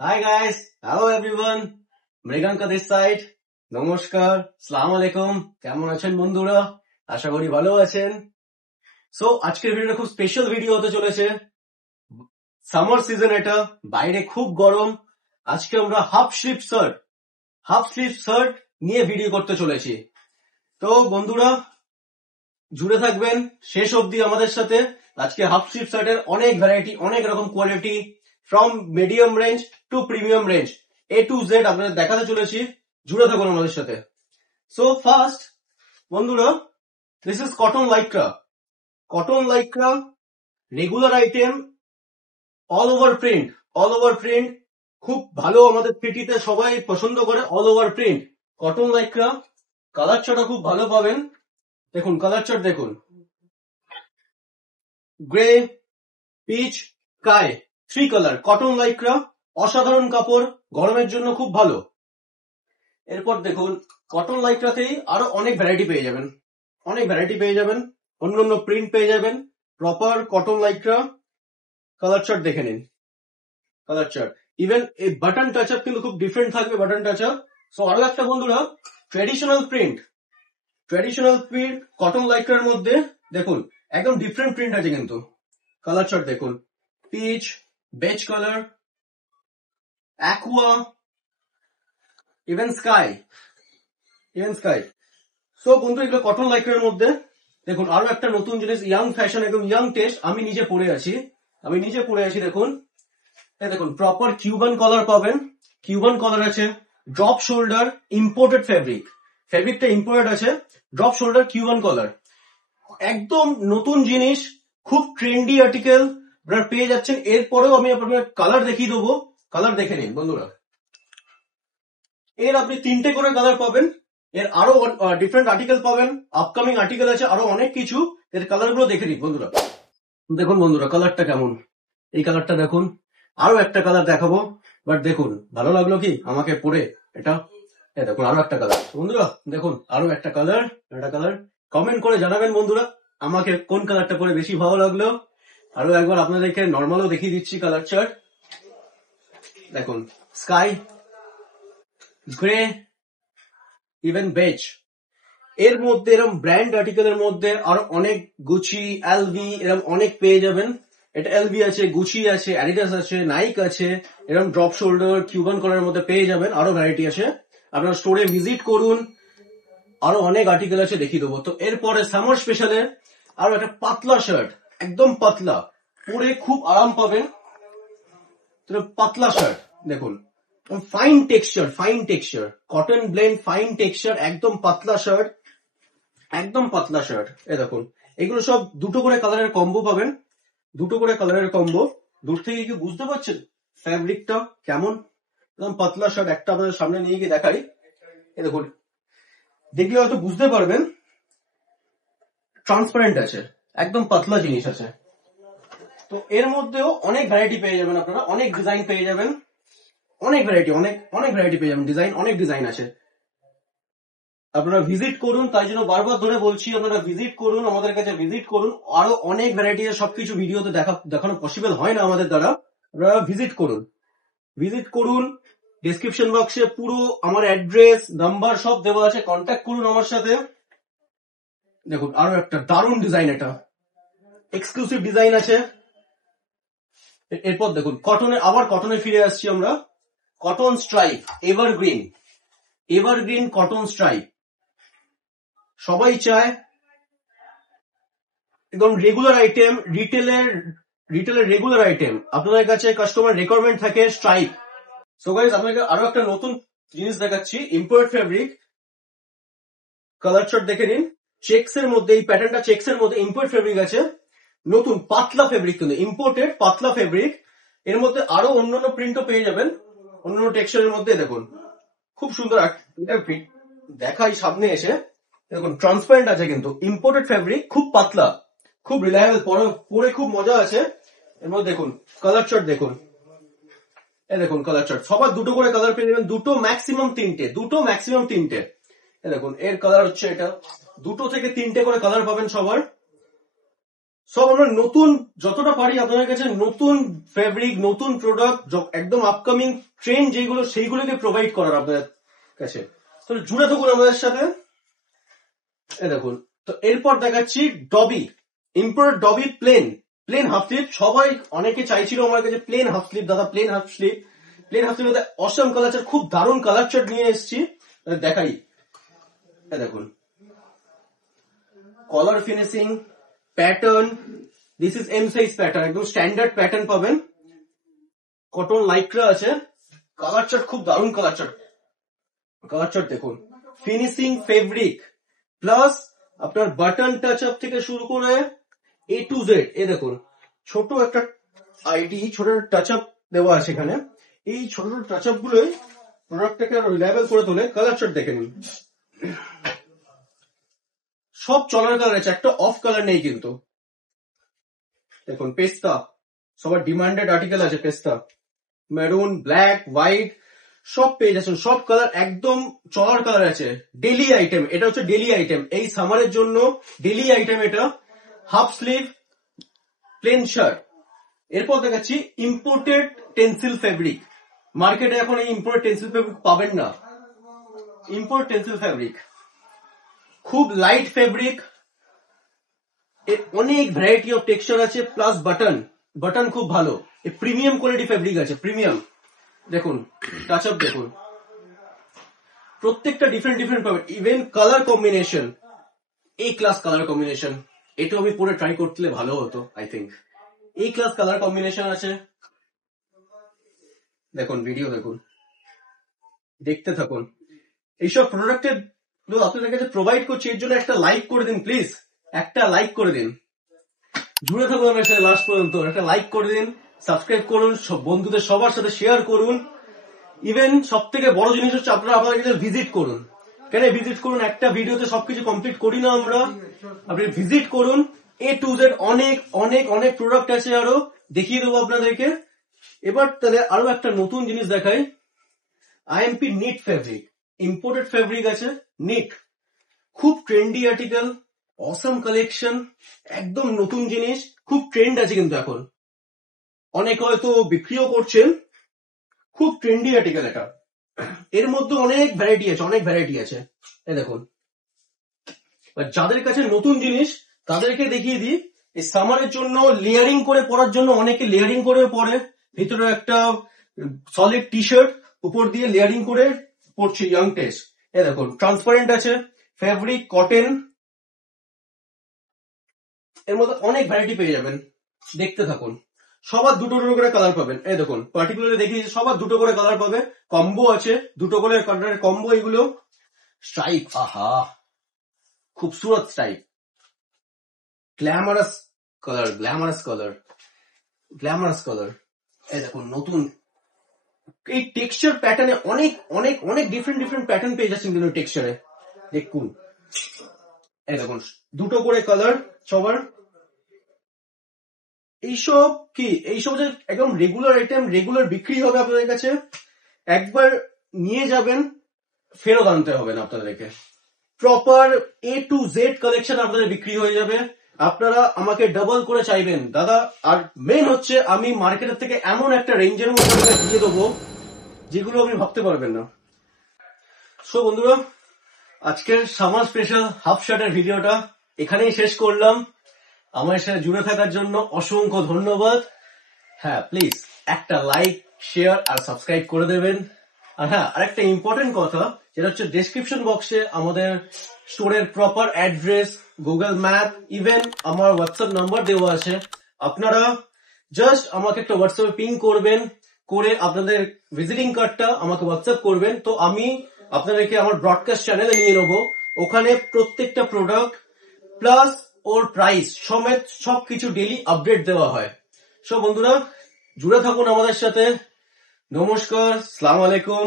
Hi guys, hello everyone. মৃগাঙ্কা this side. নমস্কার, আসসালামু আলাইকুম। কেমন আছেন বন্ধুরা? আশা করি ভালো আছেন। সো আজকের ভিডিওটা খুব স্পেশাল ভিডিও হতে চলেছে। সামার সিজন এটা, বাইরে খুব গরম। আজকে আমরা হাফ স্লিভ শার্ট নিয়ে ভিডিও করতে চলেছি। তো বন্ধুরা জুড়ে থাকবেন শেষ অবধি আমাদের সাথে। আজকে হাফ স্লিভ শার্টের অনেক ভ্যারাইটি, অনেক রকম quality, from medium range to premium range, A to Z আপনাদের দেখাতে চলেছি। জুড়ে থাকুন আমাদের সাথে। সো ফার্স্ট বন্ধুরা, this is cotton Lycra regular item, all over print, খুব ভালো। আমাদের সিটিতে সবাই পছন্দ করে all over print cotton Lycra. Colour চার্টটা খুব ভালো পাবেন। দেখুন কালার চার্ট দেখুন, grey, peach, sky, 3 colour cotton Lycra. অসাধারণ কাপড়, গরমের জন্য খুব ভালো। এরপর দেখুন কটন লাইক্রাতেই আরো অনেক ভ্যারাইটি পেয়ে যাবেন, অন্য প্রিন্ট পেয়ে যাবেন। Proper cotton Lycra. Colour chart দেখে নিন, কালার চার্ট। ইভেন এই বাটন টাচ আপ কিন্তু খুব ডিফারেন্ট থাকবে, বাটন টাচ আপ। সো আরো একটা বন্ধুরা, ট্রেডিশনাল প্রিন্ট কটন লাইক্রার মধ্যে দেখুন একদম ডিফারেন্ট প্রিন্ট আছে কিন্তু। কালার চার্ট দেখুন, peach, beige colour, aqua, even sky. So বন্ধু এগুলো কটন লাইক্রার মধ্যে। দেখুন আরো একটা নতুন জিনিস, ইয়াং ফ্যাশন, একদম ইয়াং টেস্ট। আমি নিজে পরে আছি। দেখুন দেখুন প্রপার কিউবান কলার পাবেন। কিউবান কলার আছে, ড্রপ শোল্ডার, ইম্পোর্টেড ফেব্রিকটা ইম্পোর্টেড আছে। ড্রপ শোল্ডার কিউবান কলার, একদম নতুন জিনিস, খুব ট্রেন্ডি আর্টিকেল আপনারা পেয়ে যাচ্ছেন। এরপরেও আমি আপনাদের কালার দেখিয়ে দেবো, কালার দেখে নিন বন্ধুরা। এর আপনি 3টে করে কালার পাবেন। এর আরো ডিফারেন্ট আর্টিকেল পাবেন, আপকামিং আর্টিকেল আছে আরো অনেক কিছু। এর কালার গুলো দেখে নিন বন্ধুরা। দেখুন বন্ধুরা কালারটা কেমন, এই কালারটা দেখুন। আরো একটা কালার দেখাবো, বাট দেখুন ভালো লাগলো কি আমাকে পরে এটা। দেখুন আরো একটা কালার বন্ধুরা, দেখুন আরো একটা কালার। কমেন্ট করে জানাবেন বন্ধুরা আমাকে কোন কালারটা পরে বেশি ভালো লাগলো। আরো একবার আপনাদেরকে নর্মালও দেখিয়ে দিচ্ছি কালার চার্ট। দেখুন স্কাই, গ্রে, ইভেন বেজ। এর মধ্যে এরকম ব্র্যান্ড আর্টিকেলের মধ্যে আরো অনেক, গুচি, এলভি, এরকম অনেক পেয়ে যাবেন। এটা এলভি আছে, গুচি আছে, অ্যাডিডাস আছে, নাইক আছে। এরকম ড্রপ শোল্ডার কিউবান কলারের মধ্যে পেয়ে যাবেন। আরো ভ্যারাইটি আছে, আপনার স্টোরে ভিজিট করুন, আরো অনেক আর্টিকেল আছে দেখিয়ে দেবো। তো এরপরে সামার স্পেশালে আরো একটা পাতলা শার্ট, একদম পাতলা, পরে খুব আরাম পাবেন। পাতলা শার্ট দেখুন, fine texture, cotton blend, fine texture, একদম পাতলা শার্ট। এ দেখুন এগুলো সব 2টো করে কালারের কম্বো পাবেন, দূর থেকে কি বুঝতে পারছেন ফ্যাব্রিকটা কেমন? একদম পাতলা শার্ট। একটা আপনাদের সামনে নিয়ে গিয়ে দেখাই। এ দেখুন, দেখলে হয়তো বুঝতে পারবেন, ট্রান্সপারেন্ট আছে, একদম পাতলা জিনিস আছে। তো এর মধ্যেও অনেক ভ্যারাইটি পেয়ে যাবেন আপনারা, অনেক ডিজাইন পেয়ে যাবেন, অনেক ভ্যারাইটি পেয়ে যাবেন, অনেক ডিজাইন আছে। আপনারা ভিজিট করুন, তাই জন্য বারবার ধরে বলছি আপনারা ভিজিট করুন, আমাদের কাছে ভিজিট করুন। আরো অনেক ভ্যারাইটি, সবকিছু ভিডিওতে দেখানো পসিবল হয় না আমাদের দ্বারা। আপনারা ভিজিট করুন। ডেসক্রিপশন বক্সে পুরো আমার অ্যাড্রেস, নাম্বার সব দেওয়া আছে, কন্ট্যাক্ট করুন আমার সাথে। দেখুন আরো একটা দারুণ ডিজাইন, এটা এক্সক্লুসিভ ডিজাইন আছে। এরপর দেখুন কটনে ফিরে আসছি আমরা। Cotton stripe, evergreen cotton stripe সবাই চায়, একদম রেগুলার আইটেম, রিটেলের রেগুলার আইটেম। আপনাদের কাছে কাস্টমার রিকোয়ারমেন্ট থাকে স্ট্রাইপ। সো গাইস আপনাকে আরো একটা নতুন জিনিস দেখাচ্ছি, ইম্পোর্ট ফেব্রিক। কালার চার্ট দেখে নিন। চেক্স এর মধ্যে, এই প্যাটার্নটা চেক্স এর মধ্যে ইম্পোর্ট ফেব্রিক আছে। নতুন পাতলা ফেব্রিক, কিন্তু ইম্পোর্টেড পাতলা ফেব্রিক। এর মধ্যে আরো অন্যান্য প্রিন্টও পেয়ে যাবেন, অন্যান্য টেক্সচারের মধ্যে। দেখুন খুব সুন্দর, দেখাই সামনে এসে। দেখুন ট্রান্সপারেন্ট আছে কিন্তু, ইম্পোর্টেড ফেব্রিক, খুব পাতলা, খুব রিলায়েবল, পরে খুব মজা আছে। এর মধ্যে দেখুন কালার চার্ট দেখুন, দেখুন কালার চার্ট। সবার 2টো করে কালার পেয়ে যাবেন, 2টো ম্যাক্সিমাম 3টে। দেখুন এর কালার হচ্ছে এটা, 2টো থেকে 3টে করে কালার পাবেন সবার। সব আমরা নতুন যতটা পারি আপনাদের কাছে নতুন ফেব্রিক, নতুন প্রোডাক্ট, একদম আপকামিং ট্রেন্ড যেগুলো সেইগুলোকে প্রোভাইড করার আপনাদের কাছে। তো জুড়ে থাকুন আমাদের সাথে। এই দেখুন, তো এরপর দেখাচ্ছি dobby, imported dobby plain half sleeve. সবাই অনেকে চাইছিল আমার কাছে প্লেন হাফ স্লিভ, দাদা plain half sleeve. Plain half sleeve awesome colour chart, খুব দারুণ কালার চার্ট নিয়ে এসেছি, দেখাই। এই দেখুন, collar finishing, pattern, this is M size pattern, একদম স্ট্যান্ডার্ড প্যাটার্ন পাবেন। কটন লাইক্রা আছে, কালার চার্ট খুব দারুণ কালার চার্ট দেখুন, ফিনিশিং ফেব্রিক প্লাস আপনার বাটন টাচ আপ থেকে শুরু করে A to Z। এই দেখুন, ছোট একটা ছোট টাচ আপ দেওয়া আছে এখানে। এই ছোট ছোট টাচ আপ গুলোই প্রোডাক্টটাকে আরো রিলায়েবল করে তোলে। কালার চার্ট দেখে নিন, সব চলার কালার আছে, একটা অফ কালার নেই কিন্তু। দেখুন পেস্তা, সবার ডিমান্ডেড আর্টিকেল আছে পেস্তা, মেরুন, ব্ল্যাক, হোয়াইট, সব পেয়ে যাচ্ছেন, সব কালার একদম চলার কালার আছে। ডেলি আইটেম, এটা হচ্ছে ডেলি আইটেম, এই সামারের জন্য ডেলি আইটেম এটা। Half sleeve plain shirt. এরপর দেখাচ্ছি ইম্পোর্টেড টেন্সিল ফেব্রিক। মার্কেটে এখন এই ইম্পোর্টেড টেন্সিল ফেব্রিক পাবেন না। ইম্পোর্টেড টেন্সিল ফেব্রিক খুব লাইট ফেব্রিক, এর অনেক ভ্যারাইটি অফ টেক্সচার আছে, প্লাস বাটন খুব ভালো। প্রিমিয়াম কোয়ালিটি ফেব্রিক আছে, প্রিমিয়াম। দেখুন টাচ আপ দেখুন, প্রত্যেকটা ডিফারেন্ট পাবেন। ইভেন কালার কম্বিনেশন, এই ক্লাস কালার কম্বিনেশন, এটা আমি পরে ট্রাই করতে ভালো হতো আই থিঙ্ক। এই ক্লাস কালার কম্বিনেশন আছে, দেখুন ভিডিও দেখুন, দেখতে থাকুন। এইসব প্রোডাক্টের আপনাদের কাছে প্রোভাইড করছি, এর জন্য একটা লাইক করে দিন প্লিজ, একটা লাইক করে দিন। জুড়ে থাকুন আমার সাথে লাস্ট পর্যন্ত, একটা লাইক করে দিন, সাবস্ক্রাইব করুন, সব বন্ধুদের সবার সাথে শেয়ার করুন। ইভেন সব থেকে বড় জিনিস হচ্ছে আপনারা আপনাদের কাছে ভিজিট করুন। কেন ভিজিট করুন? একটা ভিডিওতে সবকিছু কমপ্লিট করি না আমরা, আপনি ভিজিট করুন। A to Z অনেক অনেক অনেক প্রোডাক্ট আছে, আরো দেখিয়ে দেবো আপনাদেরকে। এবার তাহলে আরো একটা নতুন জিনিস দেখাই, IMP knit fabric, imported fabric আছে নিট, খুব ট্রেন্ডি আর্টিকেল, অসম কালেকশন, একদম নতুন জিনিস, খুব ট্রেন্ড আছে কিন্তু এখন, অনেক হয়তো বিক্রিও করছেন, খুব ট্রেন্ডি আর্টিকেল এটা। এর মধ্যে অনেক ভ্যারাইটি আছে, এই দেখুন। যাদের কাছে নতুন জিনিস তাদেরকে দেখিয়ে দিই, এই সামারের জন্য লেয়ারিং করে পরার জন্য, অনেকে লেয়ারিং করে পরে, ভিতরে একটা সলিড টি শার্ট, উপর দিয়ে লেয়ারিং করে পড়ছে ইয়াং টেস্ট। এই দেখুন ট্রান্সপারেন্ট আছে, ফেব্রিক কটন, এর মধ্যে অনেক ভ্যারাইটি পেয়ে যাবেন, দেখতে থাকুন। সবার দুটো করে কালার পাবেন, এই দেখুন পার্টিকুলারলি দেখিয়েছি, সবার দুটো করে কালার পাবে, কম্বো আছে, দুটো করে কালারের কম্বো এগুলো। স্ট্রাইপ, আহা খুবসুরত স্ট্রাইপ, গ্ল্যামারাস কালার, এই দেখুন নতুন। এই টেক্সচার প্যাটার্নে অনেক অনেক অনেক ডিফারেন্ট প্যাটার্ন পেয়ে যাচ্ছেন কিন্তু টেক্সচারে, দেখুন। এই দেখুন দুটো করে কালার সবার। এইসব যে একদম রেগুলার আইটেম, রেগুলার বিক্রি হবে আপনাদের কাছে, একবার নিয়ে যাবেন, ফেরত আনতে হবে না আপনাদেরকে। Proper A to Z collection আপনাদের বিক্রি হয়ে যাবে। আপনারা আমাকে ডাবল করে চাইবেন দাদা, আর মেন হচ্ছে আমি মার্কেটের থেকে এমন একটা রেঞ্জের মধ্যে দিয়ে দেবো যেগুলো আপনি ভাবতে পারবেন না। সো বন্ধুরা, আজকের সামার স্পেশাল হাফ শার্টের ভিডিওটা এখানেই শেষ করলাম। আমার সাথে জুড়ে থাকার জন্য অসংখ্য ধন্যবাদ। হ্যাঁ প্লিজ একটা লাইক, শেয়ার আর সাবস্ক্রাইব করে দেবেন। আর হ্যাঁ, আরেকটা ইম্পর্টেন্ট কথা, যেটা হচ্ছে ডেসক্রিপশন বক্সে আমাদের স্টোরের proper address, Google map, even আমার হোয়াটসঅ্যাপ নাম্বার দেওয়া আছে। আপনারা জাস্ট আমাকে একটা হোয়াটসঅ্যাপে পিং করবেন, করে আপনাদের ভিজিটিং কার্ডটা আমাকে হোয়াটসঅ্যাপ করবেন, তো আমি আপনাদেরকে আমার ব্রডকাস্ট চ্যানেলে নিয়ে নেবো। ওখানে প্রত্যেকটা প্রোডাক্ট প্লাস ওর প্রাইস সমেত সবকিছু ডেইলি আপডেট দেওয়া হয়। সো বন্ধুরা, জুড়ে থাকুন আমাদের সাথে। নমস্কার, আসসালামু আলাইকুম।